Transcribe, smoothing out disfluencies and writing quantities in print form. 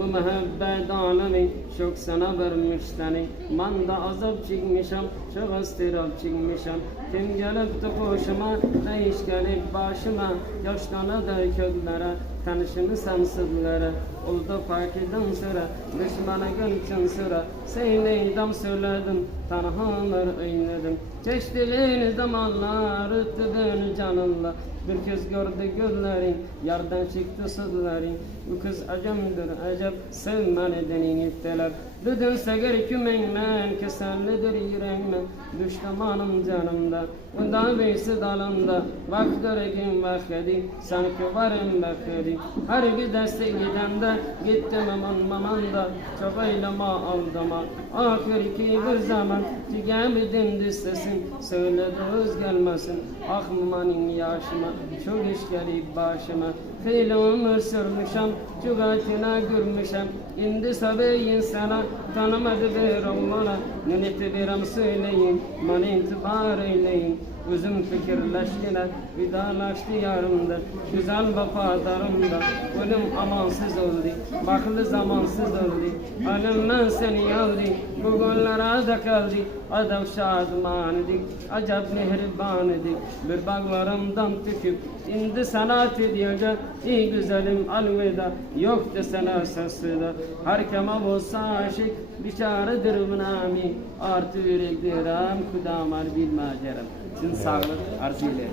bu mehabbet alemi çok sana vermiş seni. Man da azap çekmişim, çok ıstırap çekmişim. Kim gelip de koşuma, ne iş gelip başıma, yaşlanır köklere, tanışımı sızlara. Oldu fakirden sıra, düşmana gülçün sıra. Seyleydam söyledim, tanhamır oynadım. Geçtiğin zamanlar, öttüdün canınla. Bir kez gördü gözlerin, yardan çıktı sızların. Bu kız acemdir, acep sevmeni denin ipteler. Düdün seger kümenmen, kesenlidir yüreğmen. Düşmanım canımda, bunda beysi dalında. Vaktirekin vakedi, sanki varım vakedi. Her bir deste gidende, gittim mamanda. Çabaylama aldıma, ahir ki bir zaman. Tügemidin listesin, söyledi öz gelmesin. Ahmanin yaşıma, çok iş gelip başıma. Fiil ömür sürmüşem, çugatına gürmüşem. İndi sabiyin sana, tanımadı bir oğlana. Nüneti biram söyleyin, bana intibar eyleyin. Özüm fikirleştiler, vidalaştı yarımda. Güzel vafadarımda, ölüm amansız oldu. Baklı zamansız oldu. Halimden seni aldı, bu günlere de kaldı. Adab şadman idik, acab mehriban idik. Bir bağlarımdan tüküp, indi sanat ediyecek. İyi güzelim alveda, yoktu sana sesida. Her kema olsa aşık, biçaredir münami. Artı yürekliram, kudamar bilmecerim. Sizin sağlık arzu ile.